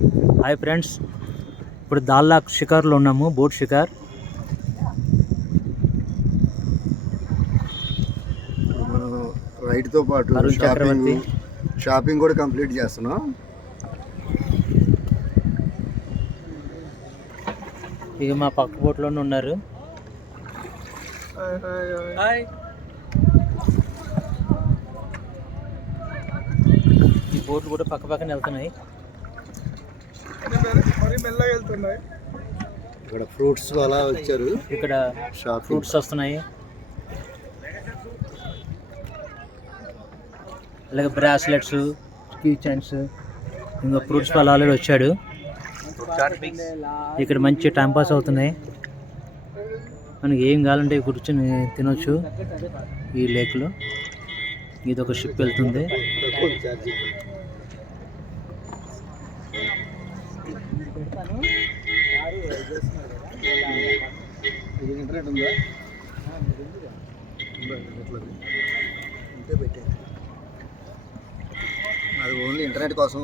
Hi friends, ఇప్పుడు దాల్లాక్ షికార్లో ఉన్నాము, boat షికార్. మనం రైడ్తో పాటు షాపింగ్ కూడా కంప్లీట్ చేస్తున్నాం. ఇక మా పక్క బోట్లోనే ఉన్నారు. ఈ బోట్లు కూడా పక్క పక్కన వెళ్తున్నాయి. ఇక్కడ ఫ్రూట్స్ అలా వచ్చారు. ఇక్కడ ఫ్రూట్స్ వస్తున్నాయి, అలాగే బ్రాస్లెట్స్, కీ చైన్స్, ఇంకా ఫ్రూట్స్ వాళ్ళు ఆల్రెడీ వచ్చాడు. ఇక్కడ మంచి టైం పాస్ అవుతున్నాయి. మనకి ఏం కావాలంటే కూర్చొని తినొచ్చు ఈ లేక్లో. ఇది ఒక షిప్ వెళ్తుంది. అది ఓన్లీ ఇంటర్నెట్ కోసం.